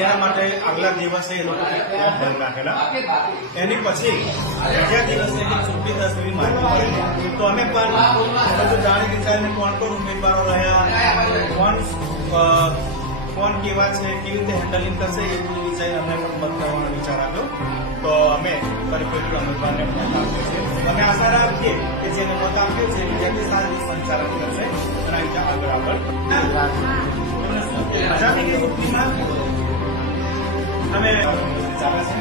એના માટે આગલા દિવસે એ લોકો બંધ રાખેલા. એની પછી બીજા દિવસે છૂટી 10 એવી માહિતી મળેલી. તો અમે પણ બધું જાણી વિચારીને કોણ કોણ ઉમેદવારો રહ્યા, કોણ કેવા છે, કેવી રીતે હેન્ડલિંગ કરશે એ બધું વિચારી અમને પણ મત કરવાનો વિચાર આવ્યો. તો અમે પરિપેક્ષ ઉમેદવારને મત આપીએ છીએ. અમે આશા રાખીએ કે જેને મત આપ્યો છે જેને સારી સંચાલન કરશે અને આગળ આઝાદી કી મુક્તિમાં અમે ચાલે છે.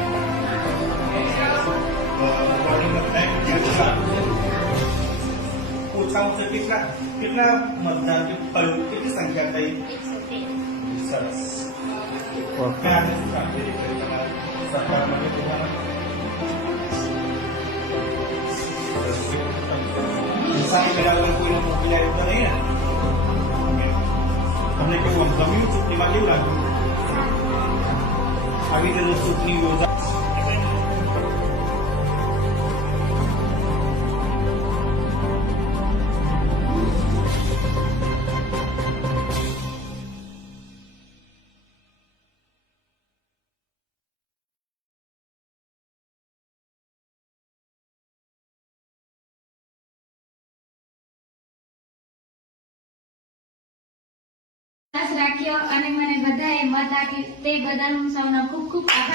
ઓછામાં ઓછા કેટલા મતદાન થયું, કેટલી સંખ્યા થઈ? સરસ. સરકાર માટે નિશાની મેળવવા કોઈને મોકલી આવ્યું તો નહીં ને? તમને કેવું ગમ્યું? ચૂંટણીમાં કેવું લાગ્યું? આવી રીતે ચૂંટણી યોજા રાખ્યો અને મને બધાએ મત આપી તે બદલ હું સૌનો ખૂબ ખૂબ આભાર.